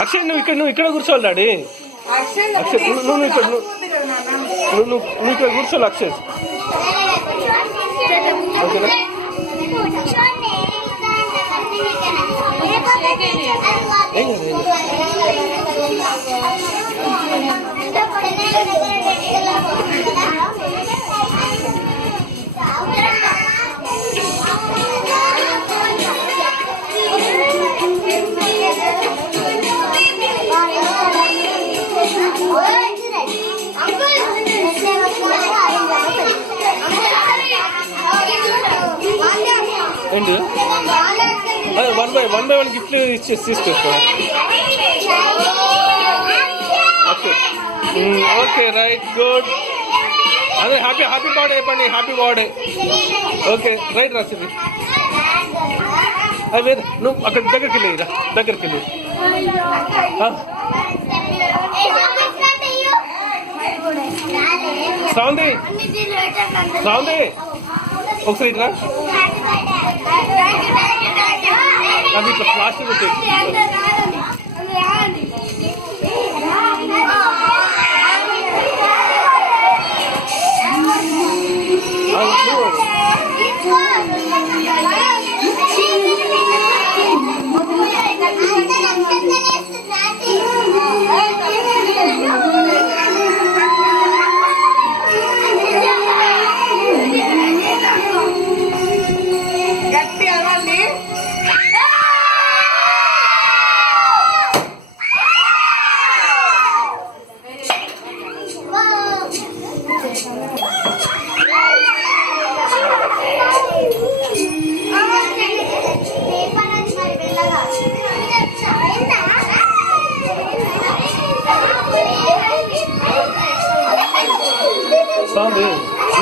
అక్షయ్ నువ్వు ఇక్కడ కూర్చోవాలి డాడీ. అక్షయ్ నువ్వు ఇక్కడ కూర్చోవాలి అక్షయ్. ఓకేనా? ఏంటి వన్ బై వన్ గిఫ్ట్ ఇచ్చేసి తీసుకొస్తా. Okay right good. అదే హ్యాపీ బర్త్డే చెప్పండి. Happy birthday. ఓకే రైట్ రాసింది. అదే నువ్వు అక్కడ దగ్గరికి వెళ్ళి దగ్గరికి వెళ్ళి శ్రావంతి ఒకసారి ఇట్లా అది ఇట్లా ప్లాస్టిక్ వచ్చేది.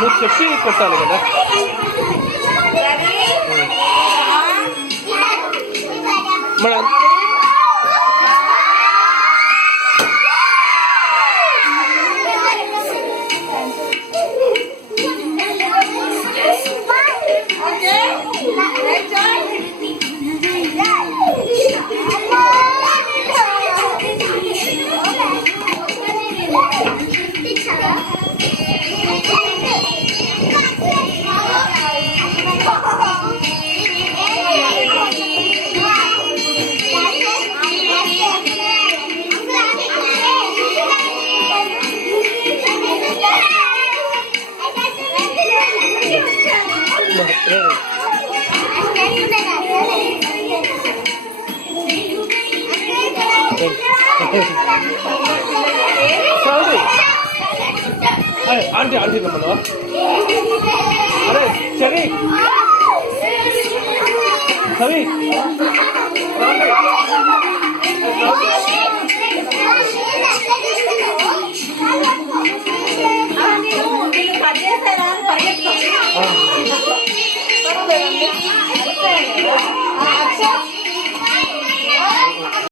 నువ్వు చెప్పి కొట్టాలి కదా. మన ఆంటీ నమ్మను. అరే సరే సవి Action!